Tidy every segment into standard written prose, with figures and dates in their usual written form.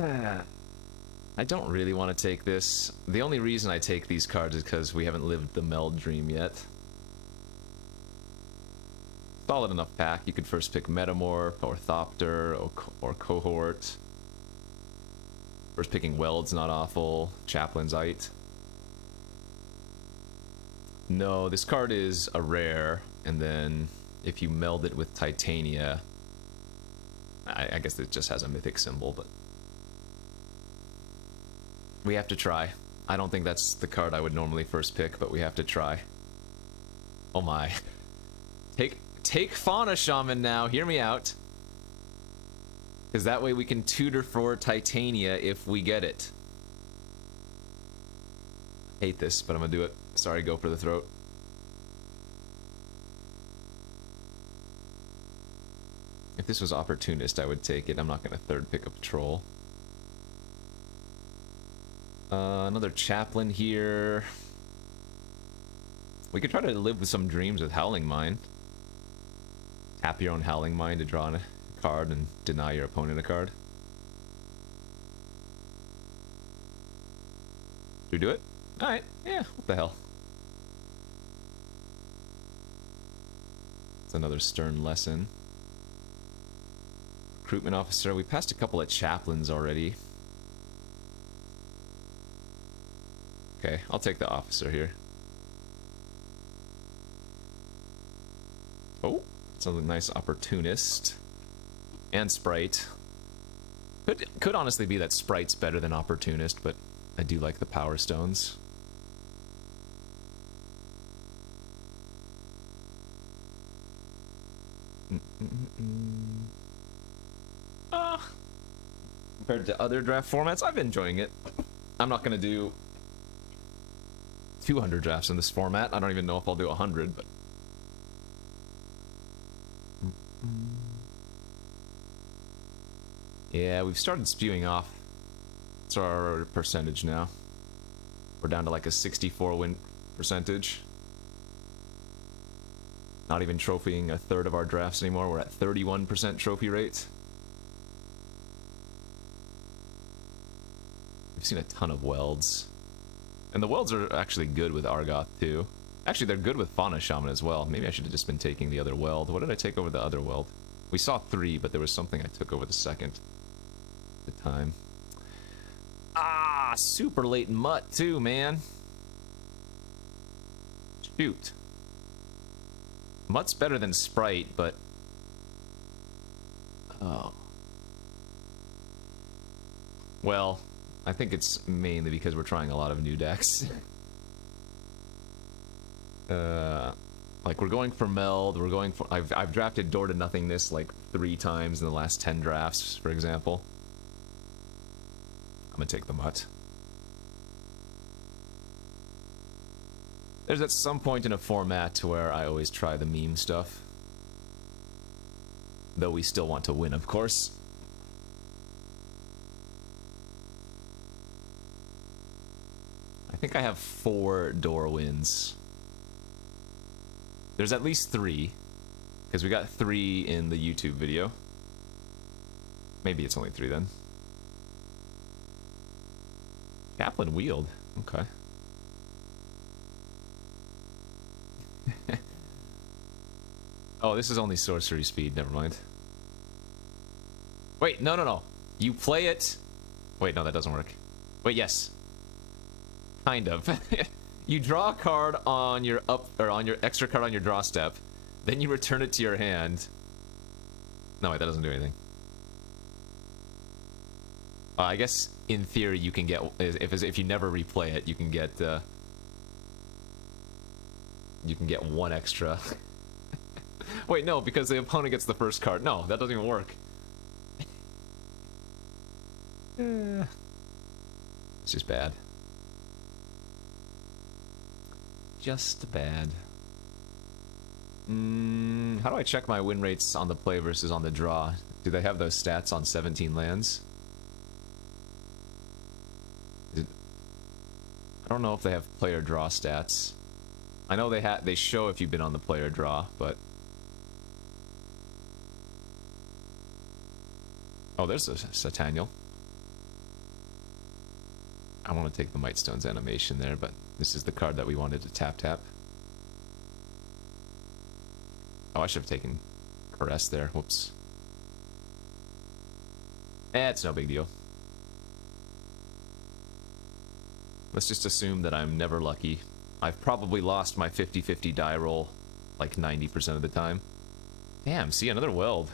I don't really want to take this. The only reason I take these cards is because we haven't lived the Meld Dream yet. Solid enough pack. You could first pick Metamorph, or Thopter, or Cohort. First picking Weld's not awful. Chaplain's Ite. No, this card is a rare, and then if you meld it with Titania, I guess it just has a mythic symbol, but we have to try. I don't think that's the card I would normally first pick, but we have to try. Oh my. Take Fauna Shaman now, hear me out. Because that way we can tutor for Titania if we get it. I hate this, but I'm gonna do it. Sorry, go for the throat. If this was Opportunist, I would take it. I'm not gonna third pick a Patrol. Another Chaplain here. We could try to live with some dreams with Howling Mind. Tap your own Howling Mind to draw a card and deny your opponent a card. Do we do it? Alright, yeah, what the hell. It's another stern lesson. Recruitment Officer. We passed a couple of Chaplains already. Okay, I'll take the Officer here. Oh, something nice. Opportunist. And Sprite. Could honestly be that Sprite's better than Opportunist, but I do like the Power Stones. Compared to other draft formats, I've been enjoying it. I'm not gonna do 200 drafts in this format. I don't even know if I'll do 100, but yeah, we've started spewing off. What's our percentage now? We're down to like a 64 win percentage. Not even trophying a third of our drafts anymore. We're at 31% trophy rate. We've seen a ton of Welds. And the Welds are actually good with Argoth too. Actually, they're good with Fauna Shaman as well. Maybe I should have just been taking the other Weld. What did I take over the other Weld? We saw 3, but there was something I took over the second at the time. Ah, super late Mutt too, man. Shoot. Mutt's better than Sprite, but... oh. Well, I think it's mainly because we're trying a lot of new decks. Like, we're going for Meld, we're going for... I've drafted Door to Nothingness like 3 times in the last 10 drafts, for example. I'm gonna take the Mutt. There's at some point in a format where I always try the meme stuff. Though we still want to win, of course. I think I have 4 door wins. There's at least 3. Because we got 3 in the YouTube video. Maybe it's only 3 then. Chaplain Wield. Okay. Oh, this is only sorcery speed. Never mind. Wait, no. You play it... Wait, no, that doesn't work. Wait, yes. Kind of. You draw a card on your on your extra card on your draw step, then you return it to your hand. No, wait, that doesn't do anything. I guess in theory you can get if you never replay it, you can get 1 extra. Wait, no, because the opponent gets the first card. No, that doesn't even work. It's just bad. Just bad. How do I check my win rates on the play versus on the draw? Do they have those stats on 17 lands? I don't know if they have player draw stats. I know they show if you've been on the player draw, but... Oh, there's a Sataniel. I want to take the Mightstone's animation there, but this is the card that we wanted to tap. Oh, I should have taken Caress there. Whoops. It's no big deal. Let's just assume that I'm never lucky. I've probably lost my 50-50 die roll like 90% of the time. Damn, see, another Weld.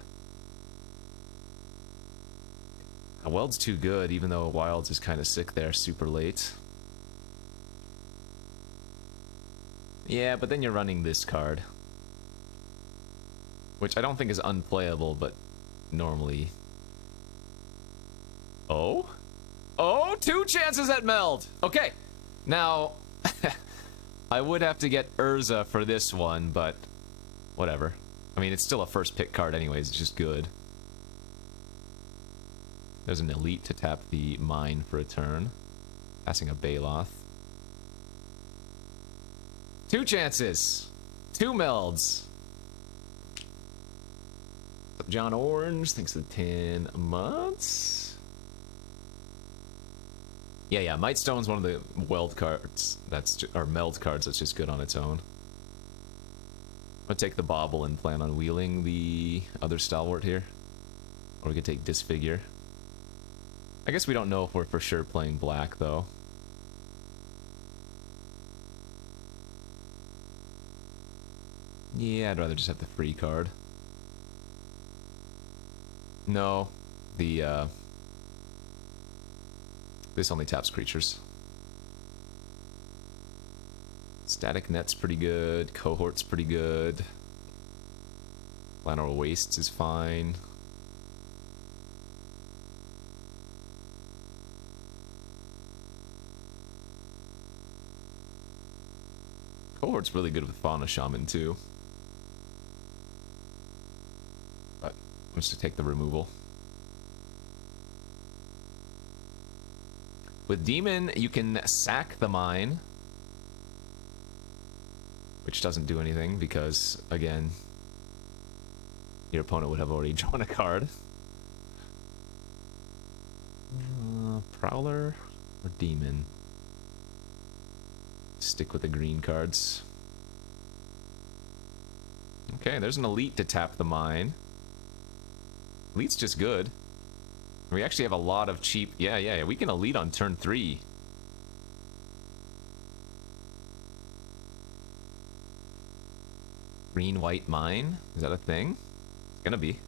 A Weld's too good, even though a Wild's is kind of sick there, super late. Yeah, but then you're running this card. Which I don't think is unplayable, but normally... Oh? Oh, 2 chances at meld! Okay, now... I would have to get Urza for this one, but... whatever. I mean, it's still a first pick card anyways, it's just good. There's an Elite to tap the Mine for a turn. Passing a Baloth. 2 chances! 2 melds! What's up, John Orange? Thanks for the 10 months. Yeah, Mightstone's one of the Weld cards or Meld cards that's just good on its own. I'm gonna take the Bauble and plan on wheeling the other Stalwart here. Or we could take Disfigure. I guess we don't know if we're for sure playing black, though. Yeah, I'd rather just have the free card. No, the, this only taps creatures. Static Net's pretty good. Cohort's pretty good. Lateral Wastes is fine. Cohort's really good with Fauna Shaman, too. But I'm just gonna take the removal. With Demon, you can sack the Mine. Which doesn't do anything, because, again, your opponent would have already drawn a card. Prowler or Demon? Stick with the green cards. Okay, there's an Elite to tap the Mine. Elite's just good. We actually have a lot of cheap... Yeah, we can Elite on turn 3. Green-white Mine? Is that a thing? It's gonna be.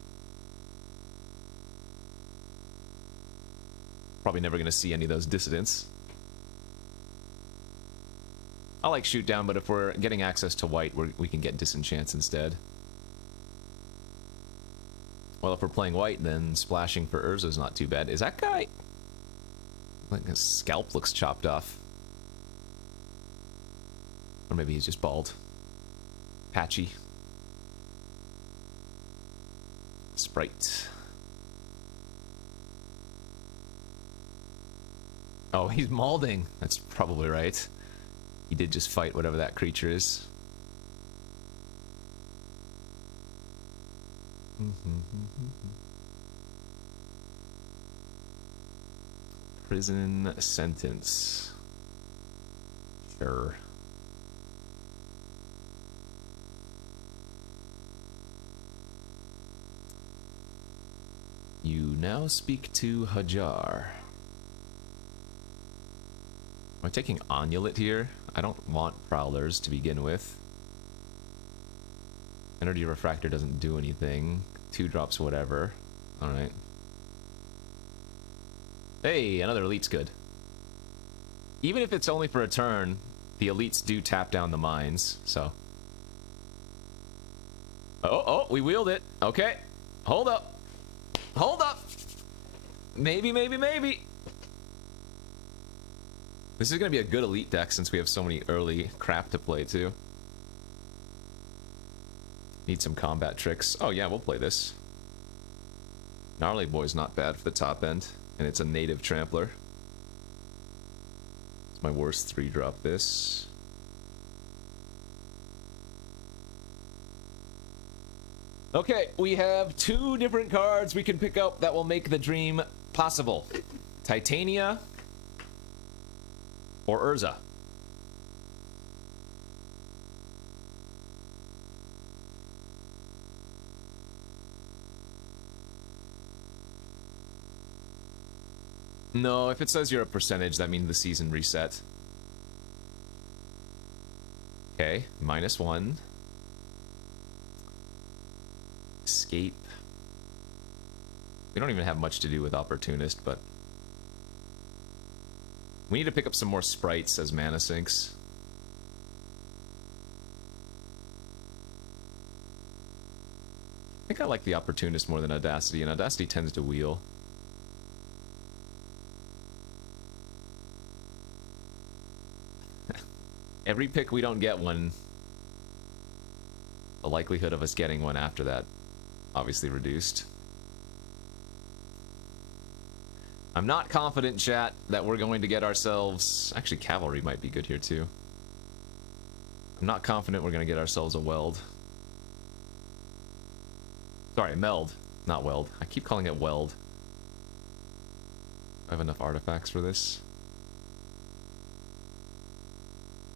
Probably never gonna see any of those dissidents. I like Shoot Down, but if we're getting access to white, we can get Disenchants instead. Well, if we're playing white, then splashing for Urza's not too bad. Is that guy... like his scalp looks chopped off. Or maybe he's just bald. Patchy. Sprite. Oh, he's malding. That's probably right. He did just fight whatever that creature is. Prison sentence. Sure. You now speak to Hajar. Am I taking Onulet here? I don't want Prowlers to begin with. Energy Refractor doesn't do anything. 2 drops whatever. Alright. Hey, another Elite's good. Even if it's only for a turn, the Elites do tap down the Mines, so... Oh, we wheeled it. Okay. Hold up. Hold up. Maybe. This is going to be a good Elite deck since we have so many early crap to play, too. Need some combat tricks. Oh, yeah, we'll play this. Gnarly Boy's not bad for the top end, and it's a native Trampler. It's my worst 3-drop this. Okay, we have 2 different cards we can pick up that will make the dream possible. Titania Or Urza. No, if it says you're a percentage, that means the season reset. Okay, -1. Escape. We don't even have much to do with Opportunist, but... we need to pick up some more sprites as mana sinks. I think I like the Opportunist more than Audacity, and Audacity tends to wheel. Every pick we don't get one, the likelihood of us getting one after that obviously reduced. I'm not confident, chat, that we're going to get ourselves... actually, Cavalry might be good here, too. I'm not confident we're going to get ourselves a Weld. Sorry, Meld, not Weld. I keep calling it Weld. I have enough artifacts for this.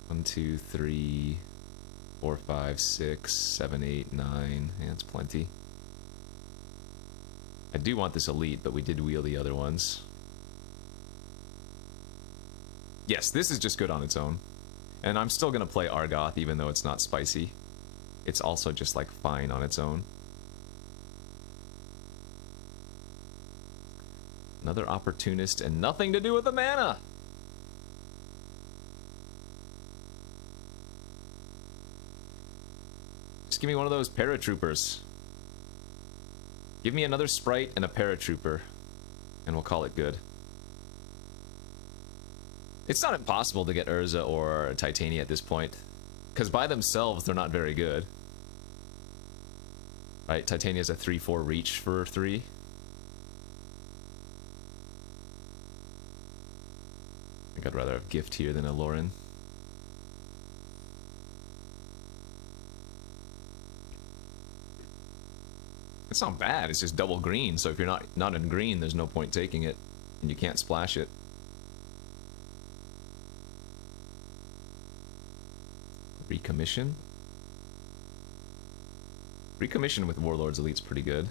1, 2, 3, 4, 5, 6, 7, 8, 9. Yeah, that's plenty. I do want this elite, but we did wheel the other ones. Yes, this is just good on its own. And I'm still going to play Argoth, even though it's not spicy. It's also just, like, fine on its own. Another Opportunist and nothing to do with the mana! Just give me one of those paratroopers. Give me another sprite and a paratrooper, and we'll call it good. It's not impossible to get Urza or Titania at this point, because by themselves they're not very good. Right, Titania's a 3/4 reach for 3. I think I'd rather have Gift here than a Lauren. It's not bad, it's just double green, so if you're not in green, there's no point taking it, and you can't splash it. Recommission? Recommission with Warlord's Elite's pretty good.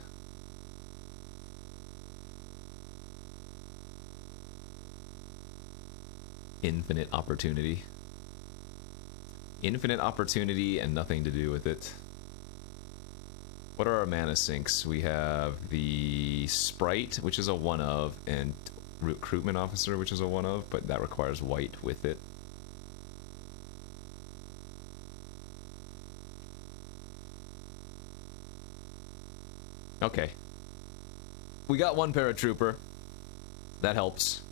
Infinite opportunity. Infinite opportunity and nothing to do with it. What are our mana sinks? We have the Sprite, which is a 1 of, and Recruitment Officer, which is a 1 of, but that requires white with it. Okay. We got one paratrooper. That helps.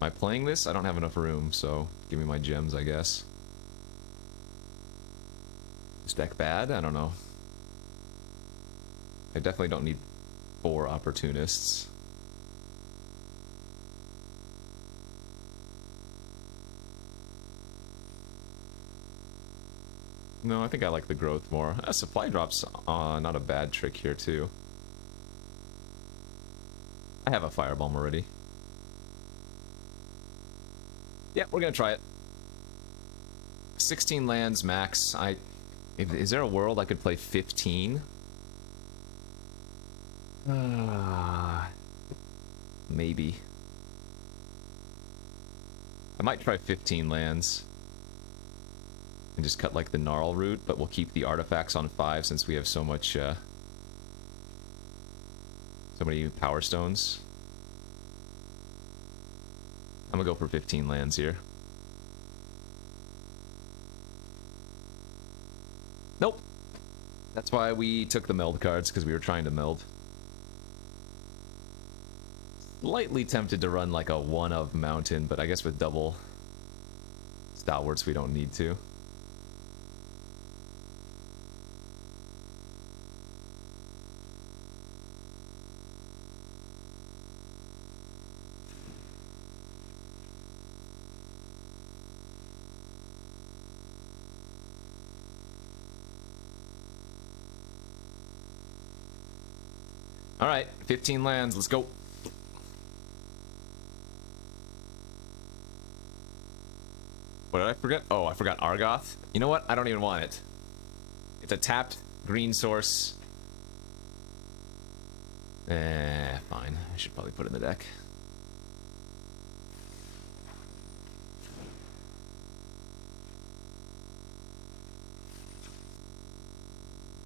Am I playing this? I don't have enough room, so give me my gems, I guess. Is deck bad? I don't know. I definitely don't need 4 Opportunists. No, I think I like the growth more. Supply drops, not a bad trick here, too. I have a Firebomb already. Yeah, we're gonna try it. 16 lands max. Is there a world I could play 15? Maybe. I might try 15 lands. And just cut like the Gnarl route, but we'll keep the artifacts on 5 since we have so much, so many Power Stones. I'm gonna go for 15 lands here. Nope. That's why we took the meld cards, because we were trying to meld. Slightly tempted to run like a 1 of Mountain, but I guess with double Stalwarts we don't need to. Alright, 15 lands, let's go. What did I forget? Oh, I forgot Argoth. You know what? I don't even want it. It's a tapped green source. Fine. I should probably put it in the deck.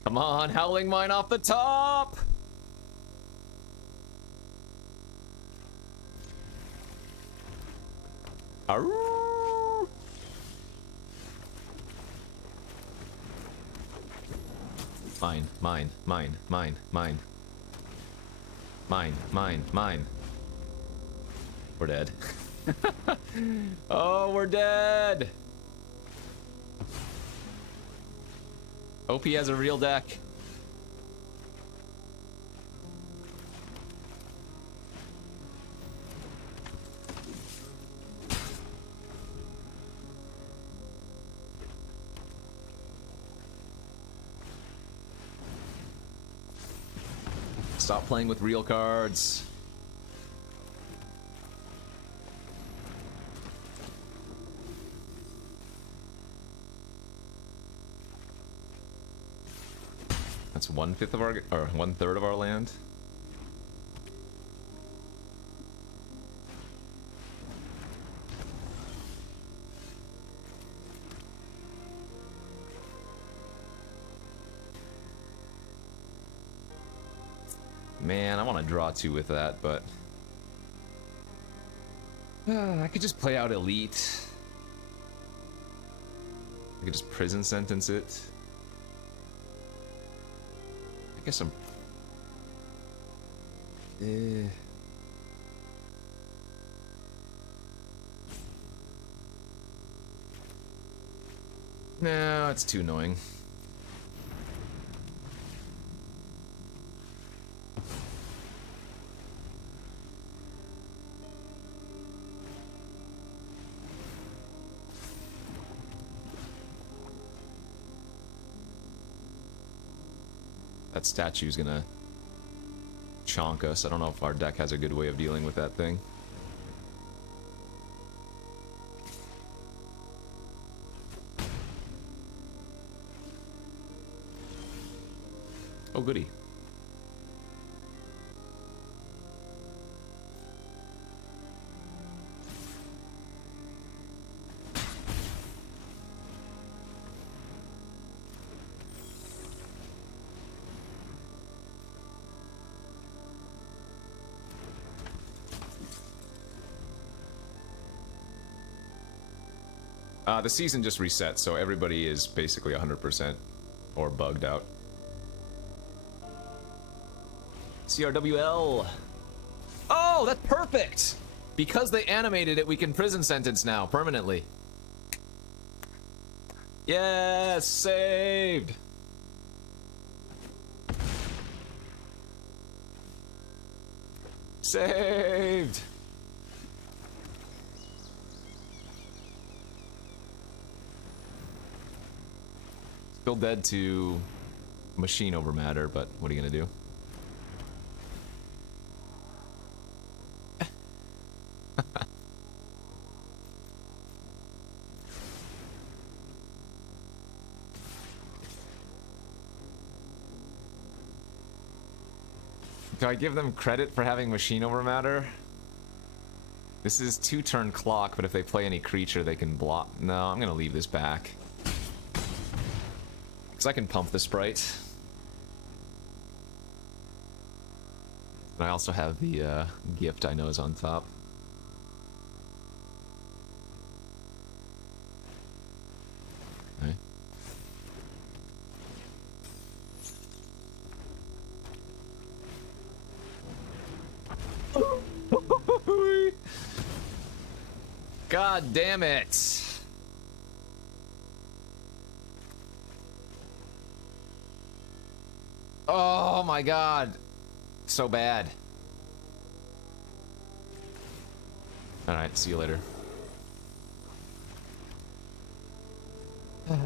Come on, Howling Mine off the top! Arrrrrrr! Mine. We're dead. Oh, we're dead! OP has a real deck. Stop playing with real cards. That's 1/5 of our, or 1/3 of our land. Man, I want to draw 2 with that, but I could just play out Elite. I could just prison sentence it. I guess I'm... No, it's too annoying. That statue's gonna chonk us. I don't know if our deck has a good way of dealing with that thing. Oh, goody. The season just reset, so everybody is basically 100% or bugged out. CRWL! Oh, that's perfect! Because they animated it, we can prison sentence now, permanently. Yes, saved! Saved! Still dead to machine over matter, but what are you gonna do? Do I give them credit for having machine over matter? This is 2-turn clock, but if they play any creature, they can block. No, I'm gonna leave this back. Because I can pump the sprite. And I also have the gift I know is on top. Okay. God damn it! Oh my god. So bad. Alright, see you later. We're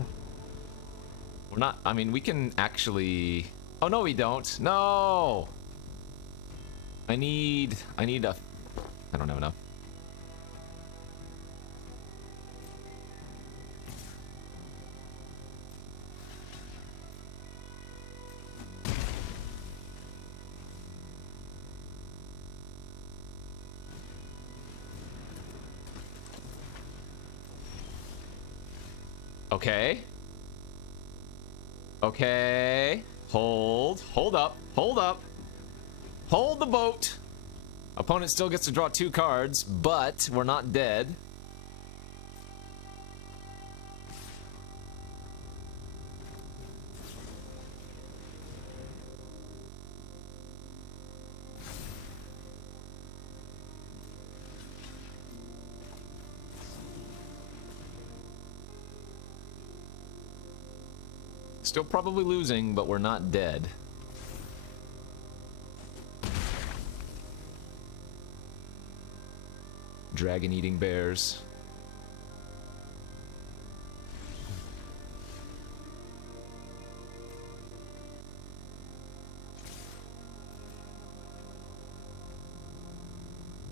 not, I mean, we can actually... Oh no, we don't. No! I need a... I don't have enough. Okay. Okay. Hold. Hold up. Hold up. Hold the boat. Opponent still gets to draw 2 cards, but we're not dead. Still probably losing, but we're not dead. Dragon eating bears.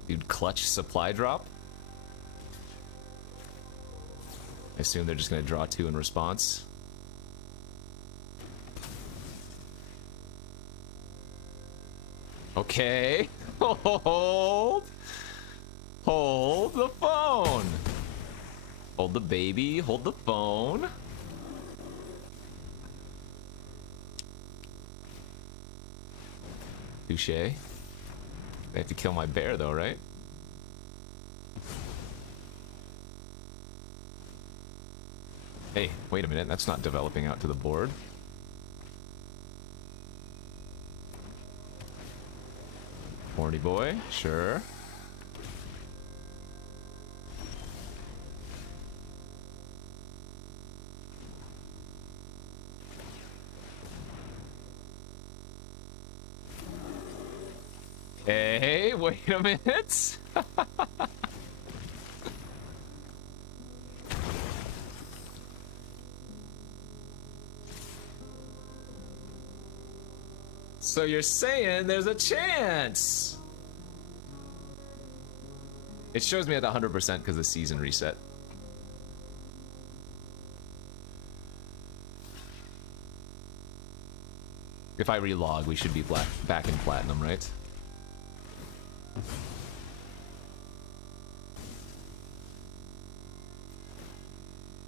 Dude, clutch supply drop? I assume they're just gonna draw 2 in response. Okay. Hold. Hold the phone. Hold the baby. Hold the phone. Touche. I have to kill my bear though, right? Hey, wait a minute. That's not developing out to the board. Horny boy, sure. Hey, wait a minute. So you're saying there's a chance? It shows me at 100% because the season reset. If I relog, we should be back in platinum, right?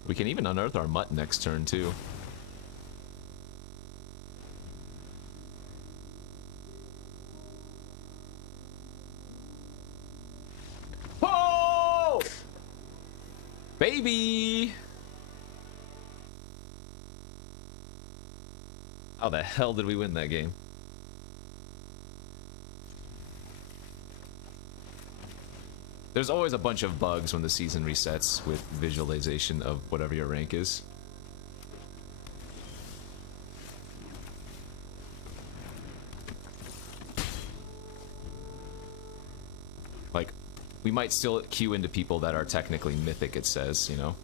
We can even unearth our mutt next turn, too. Oh! Baby! How the hell did we win that game? There's always a bunch of bugs when the season resets with visualization of whatever your rank is. Like, we might still queue into people that are technically mythic, it says, you know?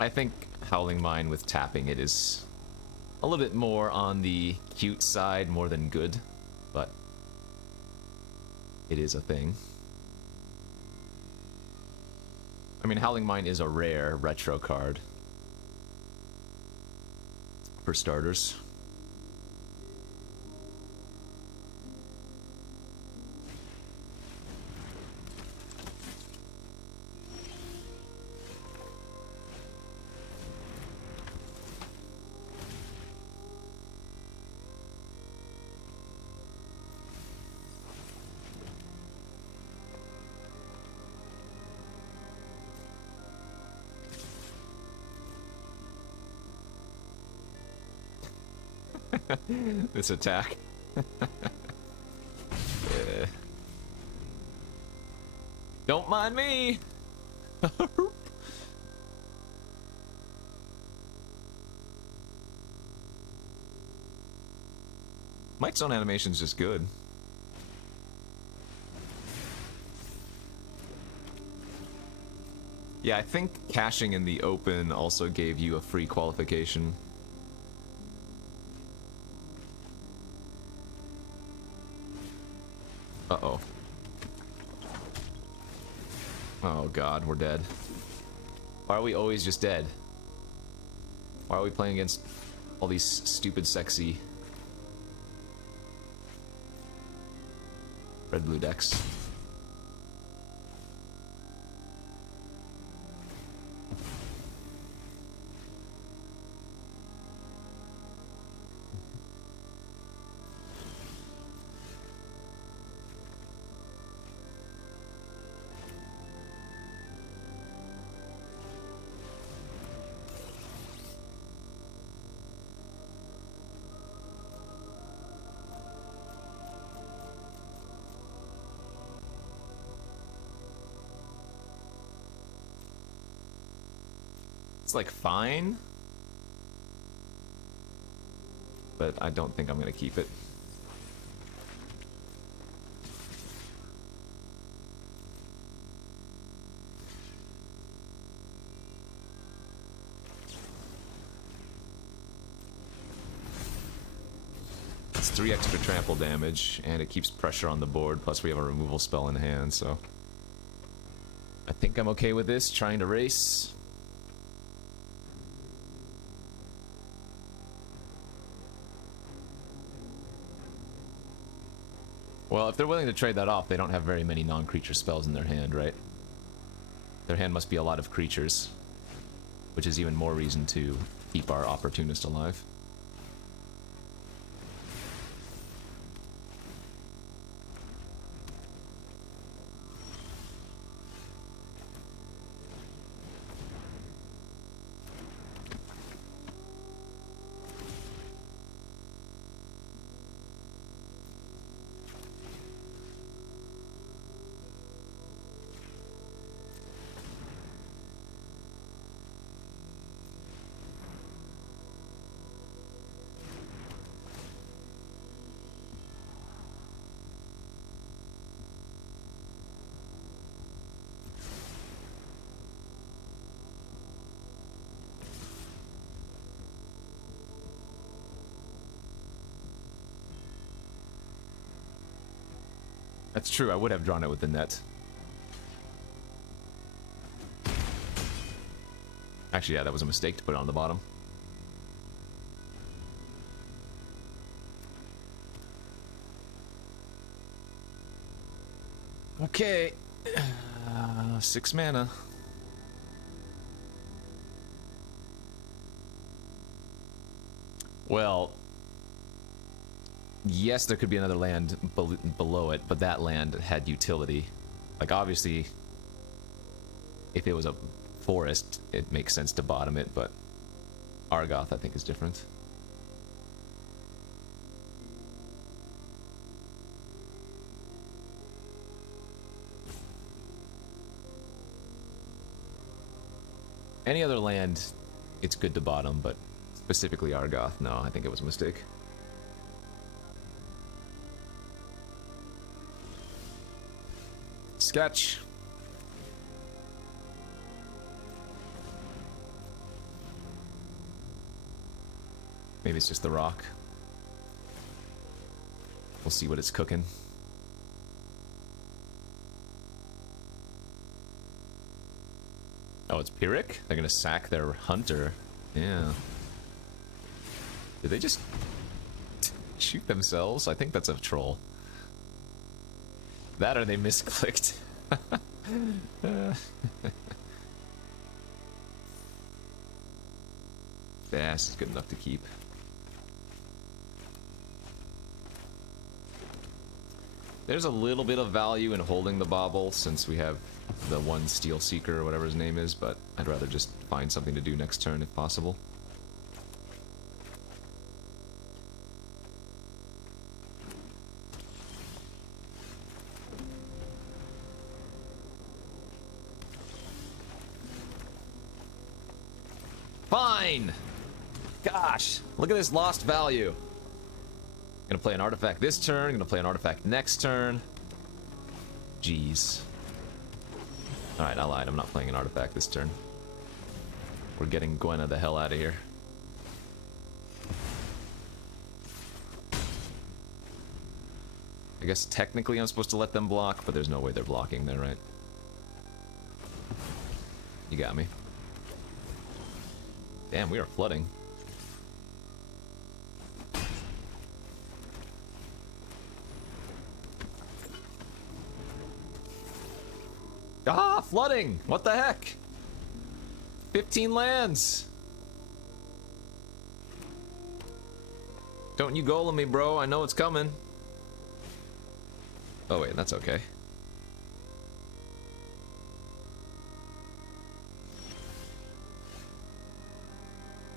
I think Howling Mine with tapping it is a little bit more on the cute side more than good, but it is a thing. I mean, Howling Mine is a rare retro card, for starters. This attack. Yeah. Don't mind me. Mike's own animation's just good. Yeah, I think caching in the open also gave you a free qualification. Uh-oh. Oh god, we're dead. Why are we always just dead? Why are we playing against all these stupid, sexy red-blue decks? It's like fine, but I don't think I'm gonna keep it. It's 3 extra trample damage, and it keeps pressure on the board, plus we have a removal spell in hand, so I think I'm okay with this, trying to race. Well, if they're willing to trade that off, they don't have very many non-creature spells in their hand, right? Their hand must be a lot of creatures, which is even more reason to keep our opportunist alive. That's true, I would have drawn it with the net. Actually, yeah, that was a mistake to put it on the bottom. Okay. 6 mana. Well, yes, there could be another land below it, but that land had utility. Like, obviously, if it was a forest, it makes sense to bottom it, but Argoth, I think, is different. Any other land, it's good to bottom, but specifically Argoth, no, I think it was a mistake. Sketch. Maybe it's just the rock. We'll see what it's cooking. Oh, it's Pyrrhic? They're gonna sack their hunter. Yeah. Did they just shoot themselves? I think that's a troll. That or they misclicked. Bass is good enough to keep. There's a little bit of value in holding the bauble since we have the one Steel Seeker or whatever his name is, but I'd rather just find something to do next turn if possible. Fine! Gosh, look at this lost value. Gonna play an artifact this turn, gonna play an artifact next turn. Jeez. Alright, I lied, I'm not playing an artifact this turn. We're getting Gwenna the hell out of here. I guess technically I'm supposed to let them block, but there's no way they're blocking there, right? You got me. Damn, we are flooding. Ah, flooding! What the heck? 15 lands! Don't you golem me, bro. I know it's coming. Oh wait, that's okay.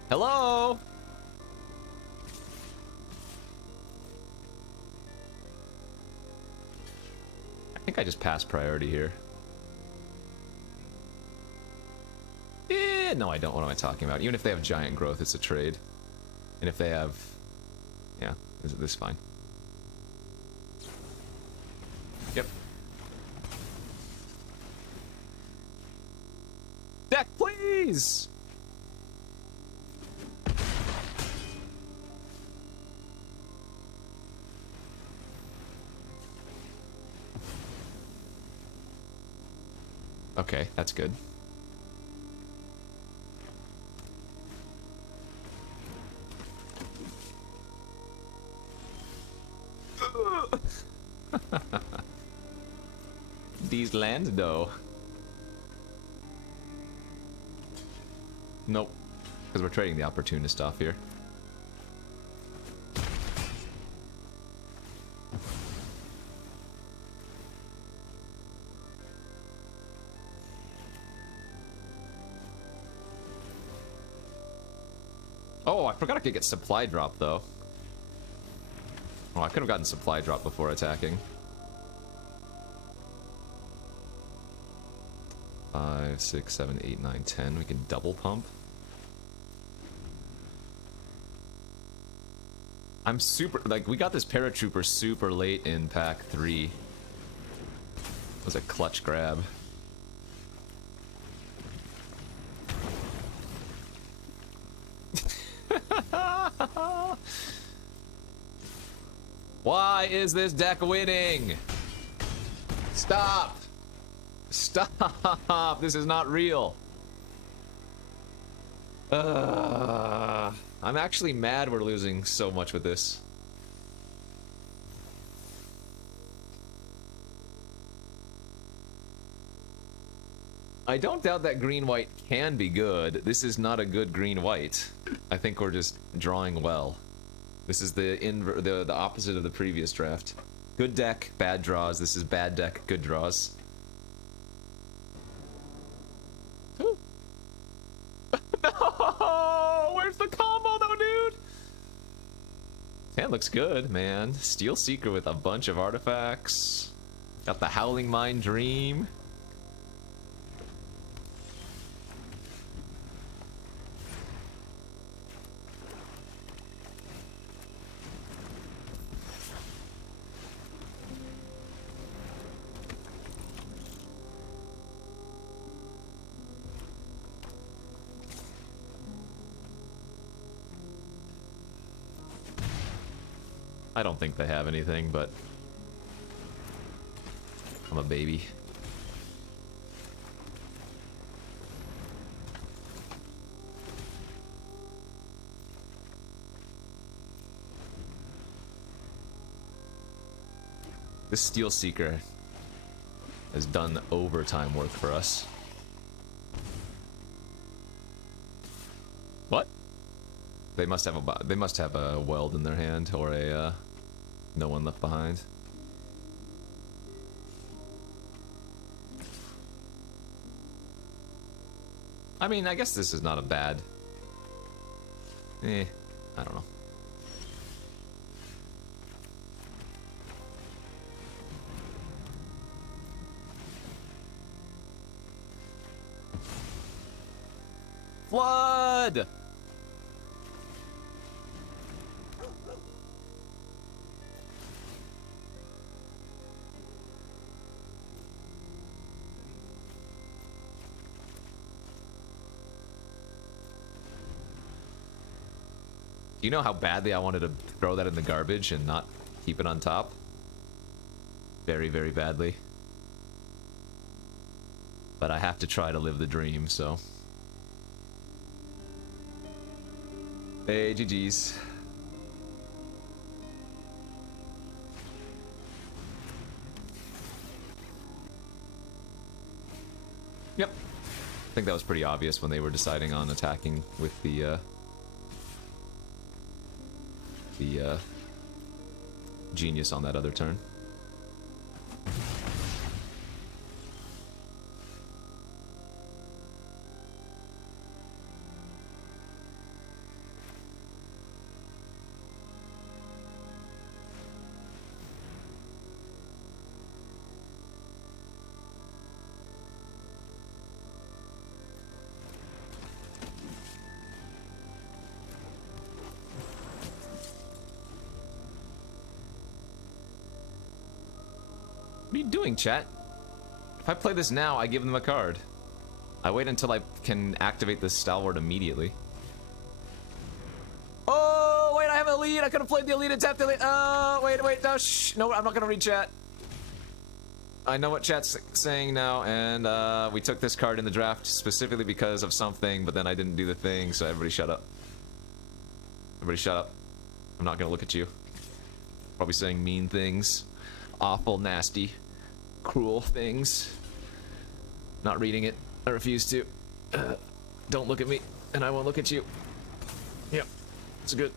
Hello? I think I just passed priority here. No, I don't. What am I talking about? Even if they have giant growth, it's a trade. And if they have... Yeah, this is fine. Yep. Deck, please! Okay, that's good. These lands, though. Nope. Because we're trading the opportunist off here. Oh, I forgot I could get supply drop, though. Oh, I could have gotten supply drop before attacking. 5, 6, 7, 8, 9, 10. We can double pump. I'm super... Like, we got this paratrooper super late in pack 3. It was a clutch grab. Why is this deck winning? Stop! Stop! This is not real. I'm actually mad we're losing so much with this. I don't doubt that green-white can be good. This is not a good green-white. I think we're just drawing well. This is the opposite of the previous draft. Good deck, bad draws. This is bad deck, good draws. Ooh. No! Where's the combo though, dude? Hand looks good, man. Steel Seeker with a bunch of artifacts. Got the Howling Mind Dream. I don't think they have anything, but I'm a baby. This Steel Seeker has done overtime work for us. What? They must have a weld in their hand or a no one left behind. I mean, I guess this is not a bad. I don't know. Flood! Do you know how badly I wanted to throw that in the garbage and not keep it on top? very, very badly. But I have to try to live the dream, so. Hey, GG's. Yep. I think that was pretty obvious when they were deciding on attacking with the genius on that other turn. What are you doing, chat? If I play this now, I give them a card. I wait until I can activate this stalwart immediately. Oh, wait, I have a lead. I could have played the elite and tapped the elite. Oh, wait, no, shh. No, I'm not gonna read chat. I know what chat's saying now, and we took this card in the draft specifically because of something, but then I didn't do the thing, so everybody shut up. Everybody shut up. I'm not gonna look at you. Probably saying mean things. Awful, nasty, cruel things. Not reading it. I refuse to. Don't look at me, and I won't look at you. Yep, it's good.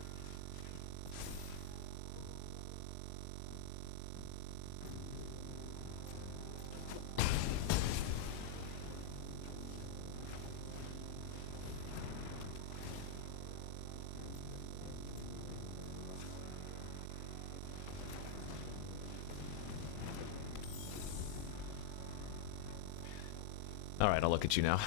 All right, I'll look at you now.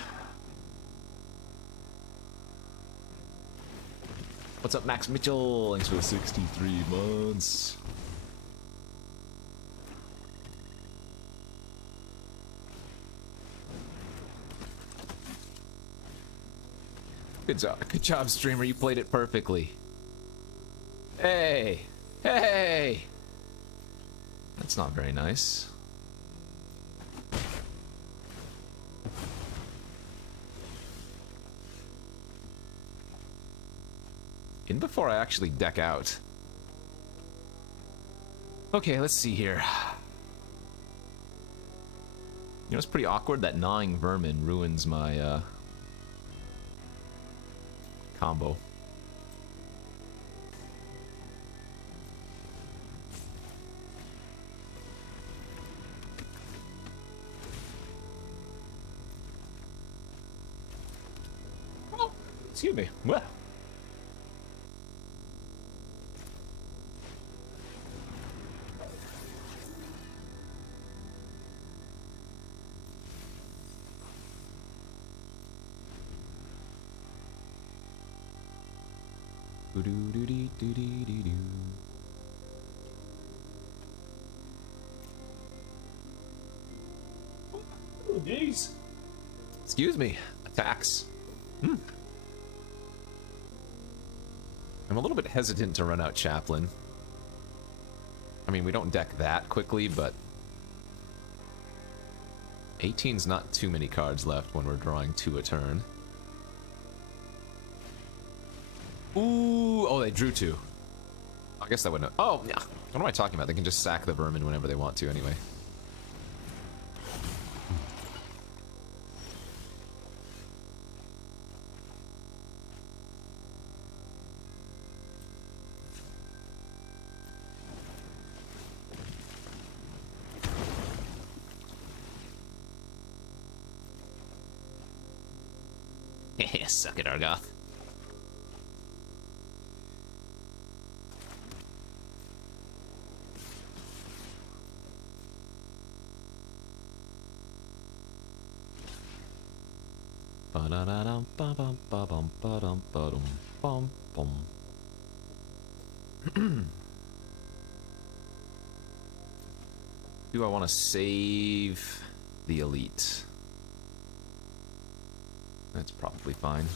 What's up, Max Mitchell? Thanks for 63 months. Good job, streamer. You played it perfectly. Hey, hey. That's not very nice. In before I actually deck out. Okay, let's see here. You know, it's pretty awkward that gnawing vermin ruins my combo. Oh, excuse me. Well. Oh, jeez. Excuse me. Attacks. I'm a little bit hesitant to run out Chaplain. I mean, we don't deck that quickly, but 18's not too many cards left when we're drawing 2 a turn. Ooh, oh, they drew 2. I guess that wouldn't. Oh, yeah. What am I talking about? They can just sack the vermin whenever they want to, anyway. Suck it, Argoth. Do I want to save the elite? That's probably fine.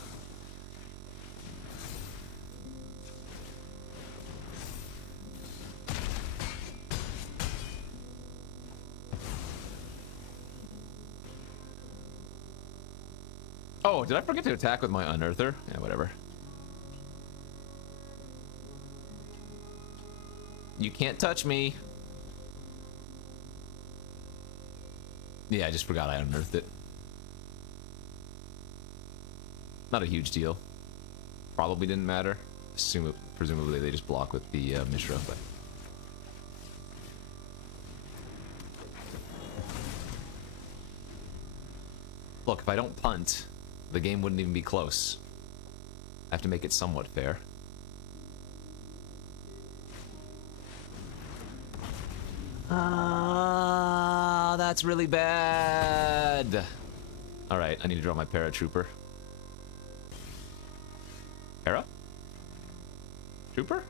Oh, did I forget to attack with my Unearther? Yeah, whatever. You can't touch me. Yeah, I just forgot I unearthed it. Not a huge deal. Probably didn't matter. Presumably they just block with the Mishra, but... Look, if I don't punt, the game wouldn't even be close. I have to make it somewhat fair. That's really bad. Alright, I need to draw my paratrooper. Para? Trooper?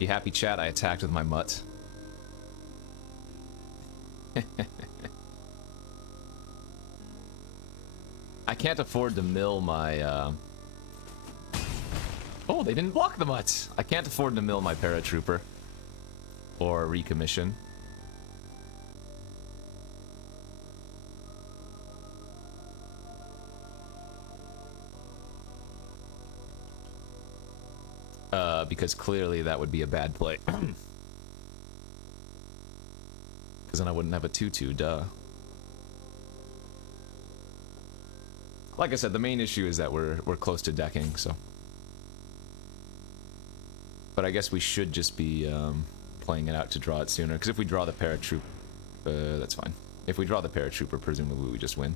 You happy, chat? I attacked with my mutt. I can't afford to mill my, Oh, they didn't block the mutt! I can't afford to mill my paratrooper. Or recommission. Because clearly that would be a bad play. Because then I wouldn't have a 2-2, duh. Like I said, the main issue is that we're close to decking, so... But I guess we should just be playing it out to draw it sooner, because if we draw the paratrooper... that's fine. If we draw the paratrooper, presumably we just win.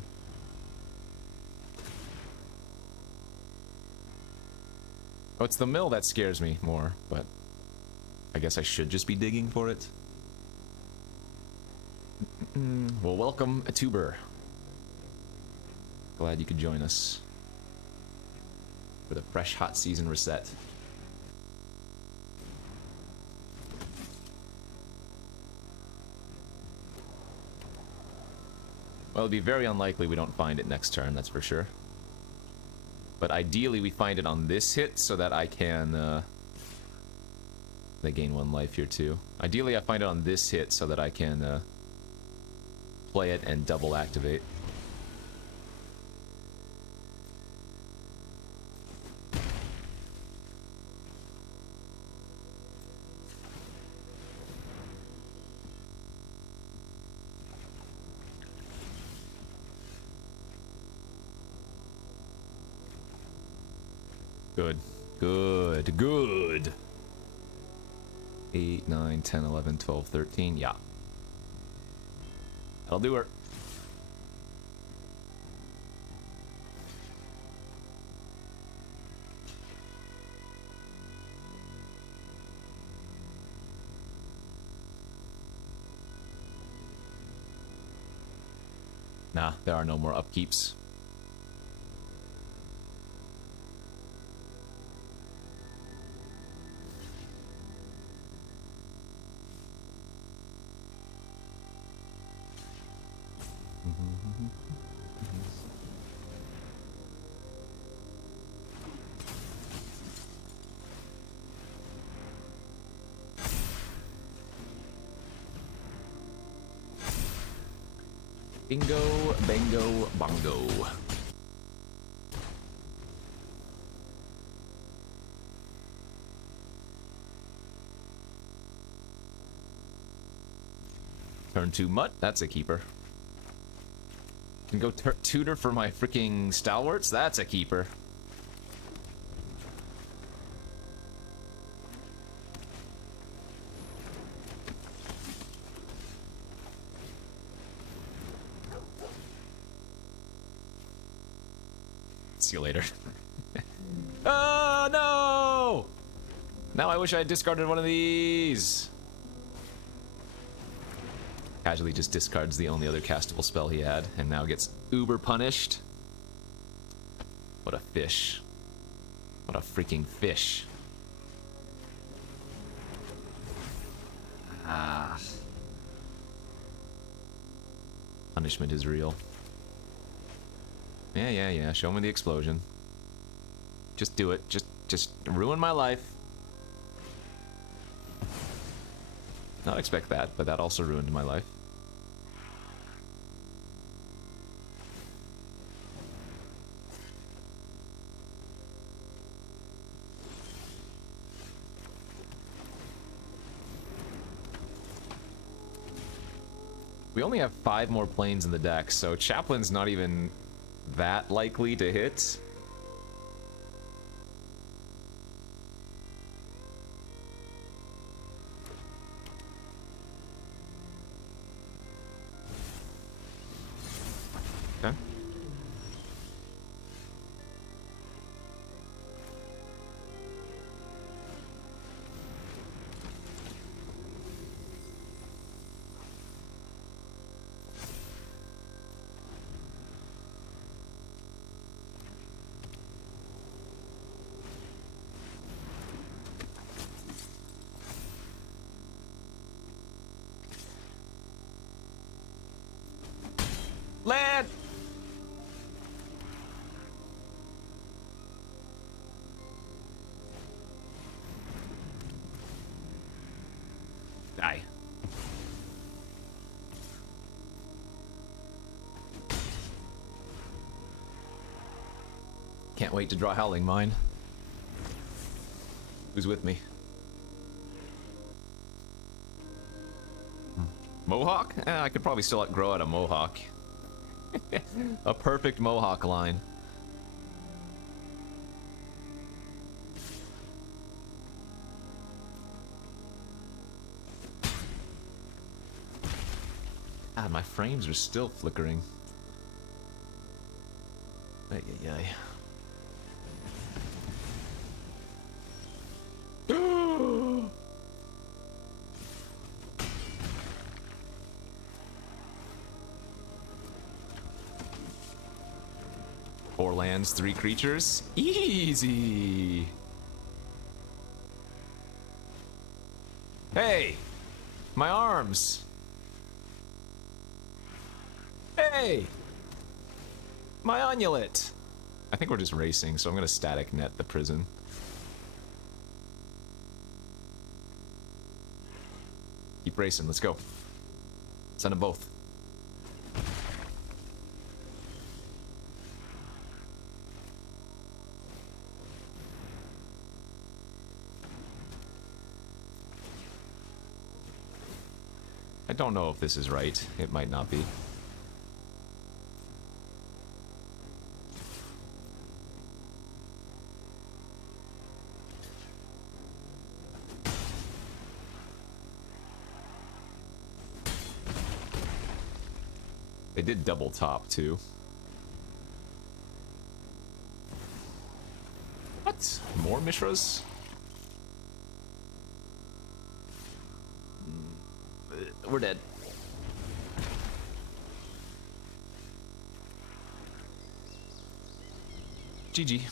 Oh, it's the mill that scares me more, but I guess I should just be digging for it. Well, welcome, a tuber. Glad you could join us for the fresh hot season reset. Well, it'd be very unlikely we don't find it next turn, that's for sure. But ideally we find it on this hit so that I can, they gain 1 life here too. Ideally I find it on this hit so that I can, play it and double activate. Good. Good. Good. 8, 9, 10, 11, 12, 13. Yeah. That'll do her. Nah, there are no more upkeeps. Bingo, bango, bongo. Turn 2 mutt, that's a keeper. Can go tutor for my freaking stalwarts, that's a keeper. See you later. Oh, no! Now I wish I had discarded one of these. Casually just discards the only other castable spell he had, and now gets uber punished. What a fish. What a freaking fish. Ah. Punishment is real. Yeah. Show me the explosion. Just do it. Just ruin my life. Not expect that, but that also ruined my life. We only have 5 more planes in the deck, so Chaplain's not even that likely to hit. Okay. Land! Die. Can't wait to draw Howling Mine. Who's with me? Mohawk? I could probably still grow out a Mohawk. A perfect Mohawk line. God, my frames are still flickering. Ay, ay, ay. Four lands, 3 creatures. Easy. Hey, my arms. Hey, my amulet. I think we're just racing, so I'm gonna static net the prison. Keep racing, let's go. Send them both. I don't know if this is right. It might not be. They did double top too. What? More Mishras? We're dead. GG.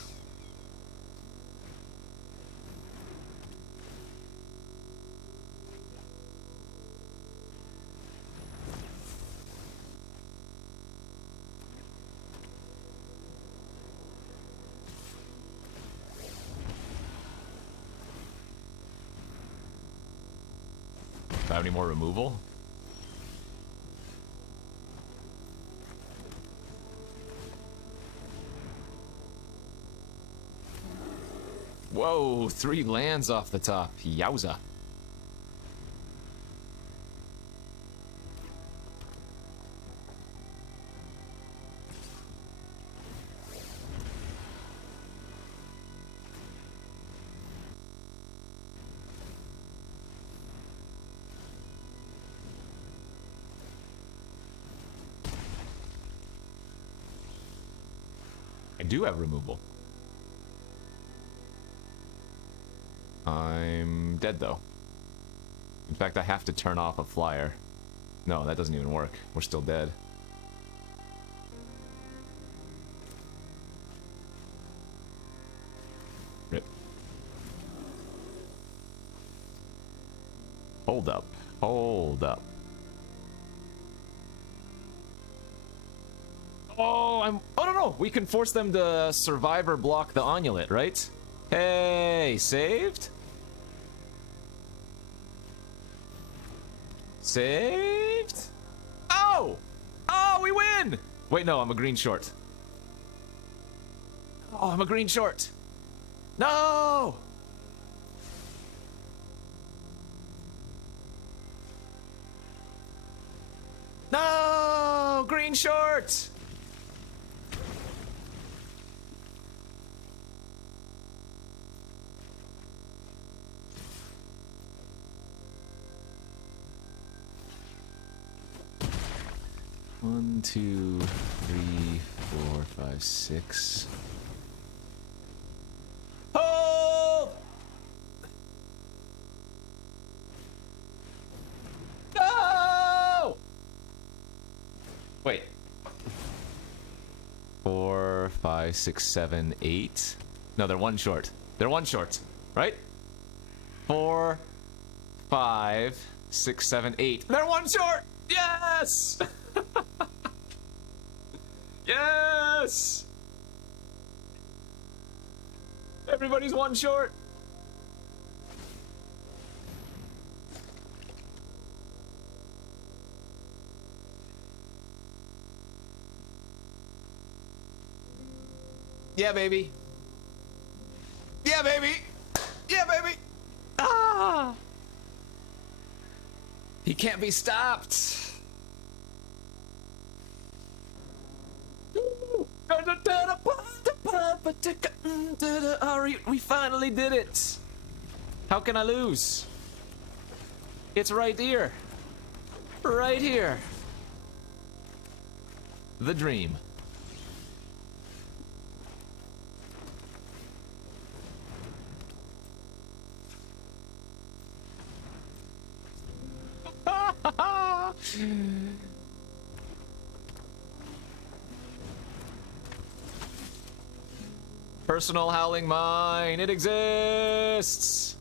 Have any more removal? Whoa, 3 lands off the top. Yowza. I do have removal. I'm dead, though. In fact, I have to turn off a flyer. No, that doesn't even work. We're still dead. Rip. Hold up. Hold up. Oh, no, no! We can force them to survivor block the Onulet, right? Hey, saved? Saved? Oh! Oh, we win! Wait, no, I'm a green short. Oh, I'm a green short. No! No! Green short! One, two, three, four, five, six. Hold! No! Wait. 4, 5, 6, 7, 8. No, they're one short. They're one short, right? 4, 5, 6, 7, 8. They're one short! Yes! Yes! Everybody's one short. Yeah, baby. Yeah, baby. Yeah, baby. Ah! He can't be stopped. We finally did it. How can I lose? It's right here. Right here. The dream. Personal howling mine. It exists.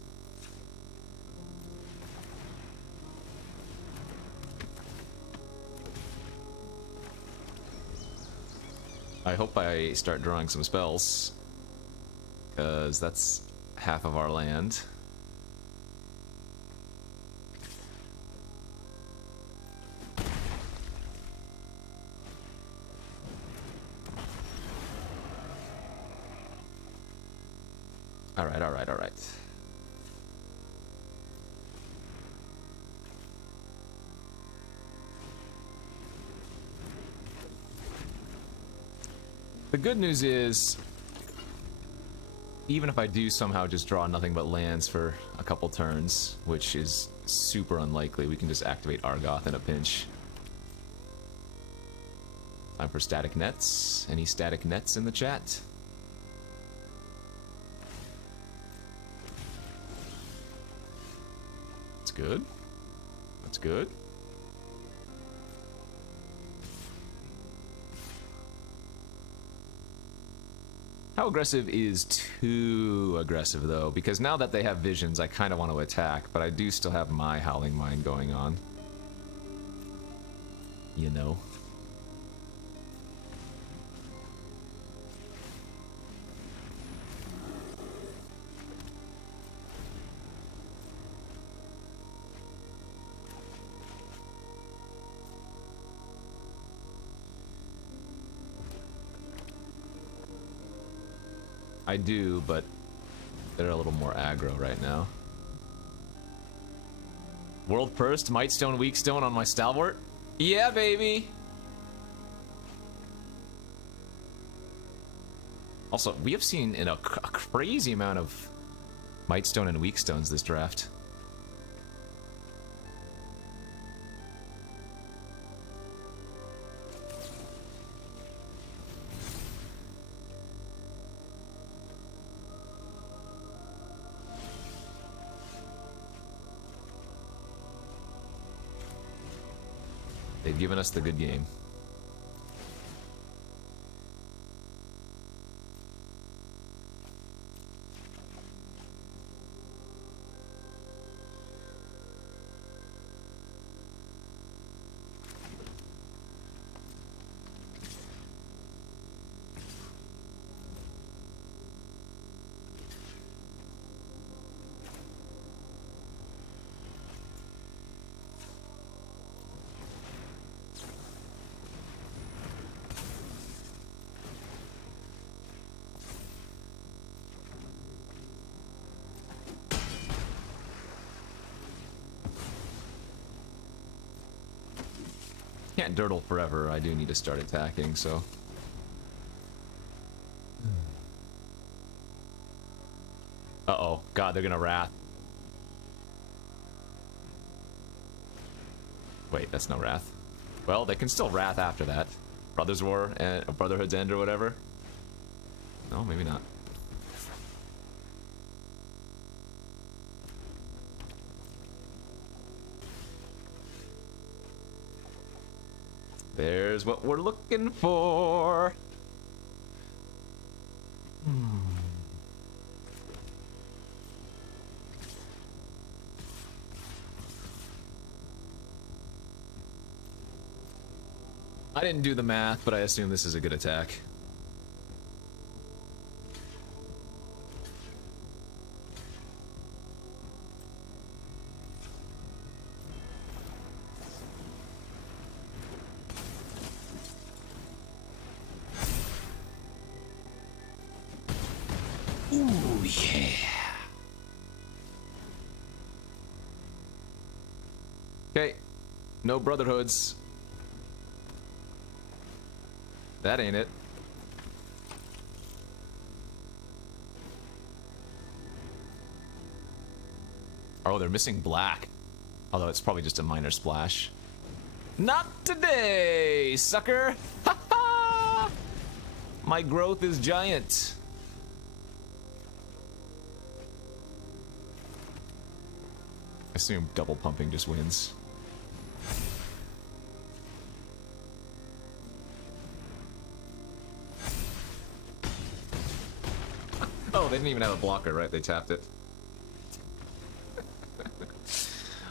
I hope I start drawing some spells, because that's half of our land. Alright, alright, alright. The good news is, even if I do somehow just draw nothing but lands for a couple turns, which is super unlikely, we can just activate Argoth in a pinch. Time for static nets. Any static nets in the chat? That's good. That's good. How aggressive is too aggressive, though? Because now that they have visions, I kind of want to attack, but I do still have my Howling Mine going on. You know. I do, but they're a little more aggro right now. World first, Mightstone, Weakstone on my Stalwart? Yeah, baby! Also, we have seen a crazy amount of Mightstone and Weakstones this draft. They've given us the good game. Can't dirtle forever. I do need to start attacking, so. Uh-oh. God, they're gonna wrath. Wait, that's no wrath. Well, they can still wrath after that. Brothers War and Brotherhood's End or whatever. No, maybe not. There's what we're looking for. I didn't do the math, but I assume this is a good attack. Ooh, yeah. Okay. No brotherhoods. That ain't it. Oh, they're missing black. Although it's probably just a minor splash. Not today, sucker! Ha ha! My growth is giant. Assume double pumping just wins. Oh, they didn't even have a blocker, right? They tapped it.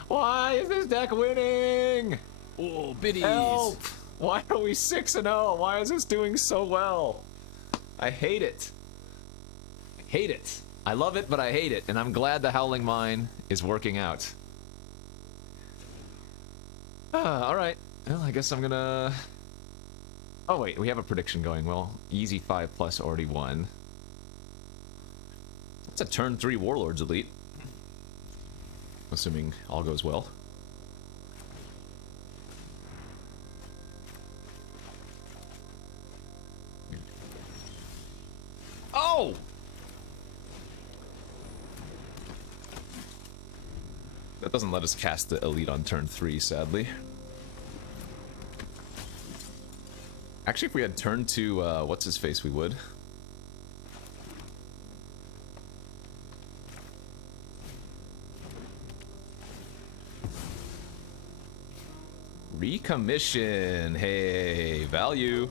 Why is this deck winning? Oh, biddies. Help! Why are we 6-0? Why is this doing so well? I hate it. I hate it. I love it, but I hate it, and I'm glad the Howling Mine is working out. Alright. Well, I guess I'm gonna... Oh wait, we have a prediction going. Well, easy 5+ already won. That's a turn 3 Warlords Elite. Assuming all goes well. Oh! That doesn't let us cast the Elite on turn 3, sadly. Actually, if we had turn 2, what's-his-face, we would. Recommission! Hey, value!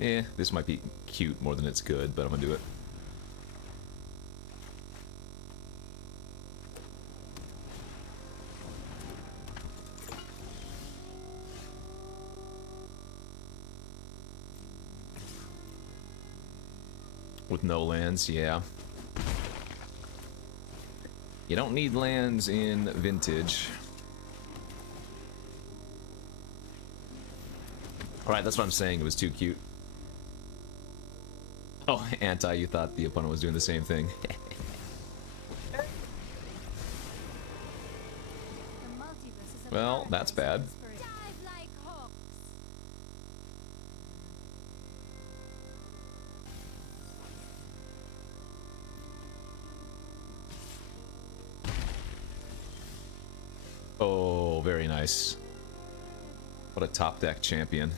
Eh, this might be cute more than it's good, but I'm gonna do it. With no lands, yeah. You don't need lands in Vintage. Alright, that's what I'm saying, it was too cute. Oh, Anti, you thought the opponent was doing the same thing. Well, that's bad. Oh, very nice. What a top deck champion.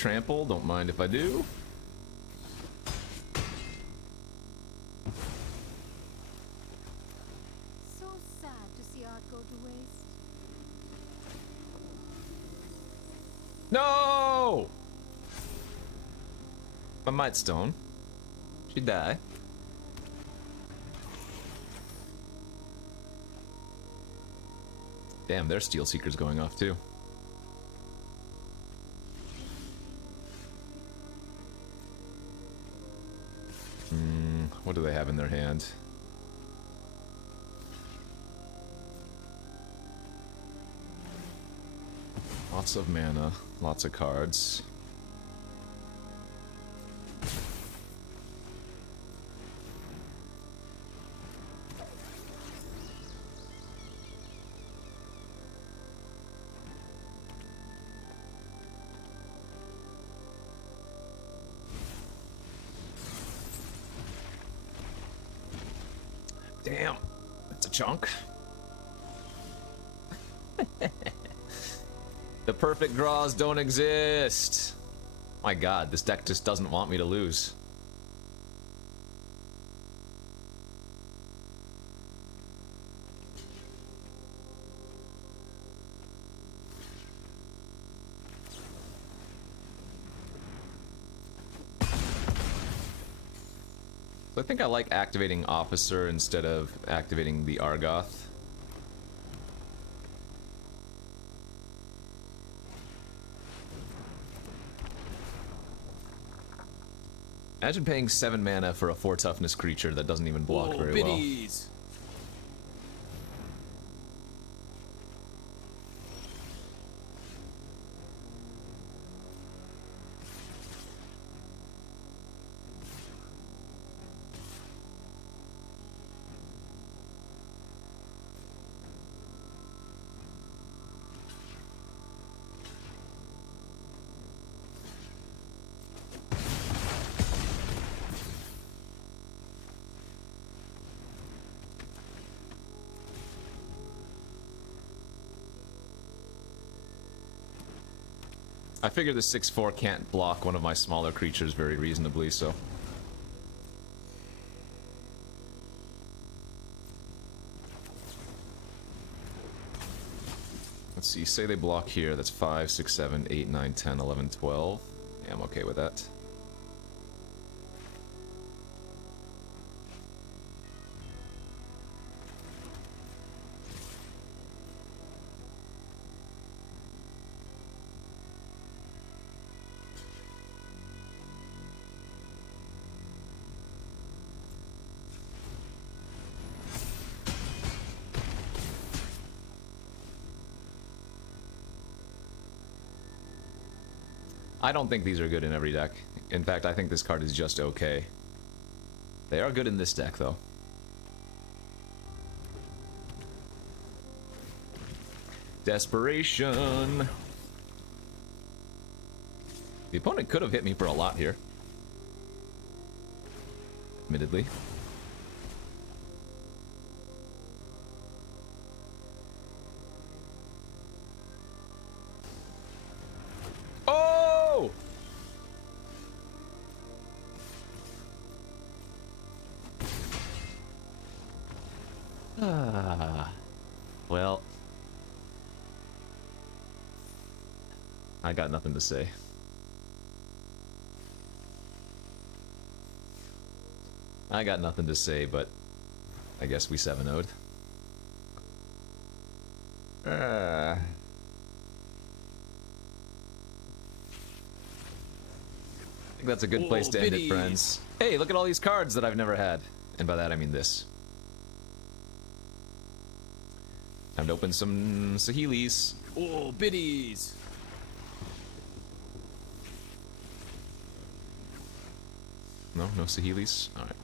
trample, don't mind if I do. So sad to see art go to waste. No! My Might Stone. She die. Damn, their Steel Seeker's going off too. What do they have in their hand? Lots of mana, lots of cards. Damn, that's a chunk. The perfect draws don't exist. My god, this deck just doesn't want me to lose. So I think I like activating Officer instead of activating the Argoth. Imagine paying 7 mana for a 4 toughness creature that doesn't even block very biddies. I figure the 6/4 can't block one of my smaller creatures very reasonably, so. Let's see, say they block here, that's 5, 6, 7, 8, 9, 10, 11, 12. Yeah, I'm okay with that. I don't think these are good in every deck. In fact, I think this card is just okay. They are good in this deck, though. Desperation! The opponent could have hit me for a lot here. Admittedly. Oh! Well, I got nothing to say. I got nothing to say, but I guess we 7-0'd. I think that's a good place to end it, friends. Hey, look at all these cards that I've never had. And by that I mean this. Time to open some Saheelis. Oh, biddies. No Saheelis? Alright.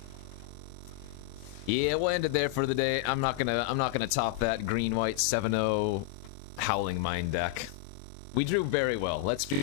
Yeah, we'll end it there for the day. I'm not gonna top that green-white 7-0 Howling Mine deck. We drew very well. Let's be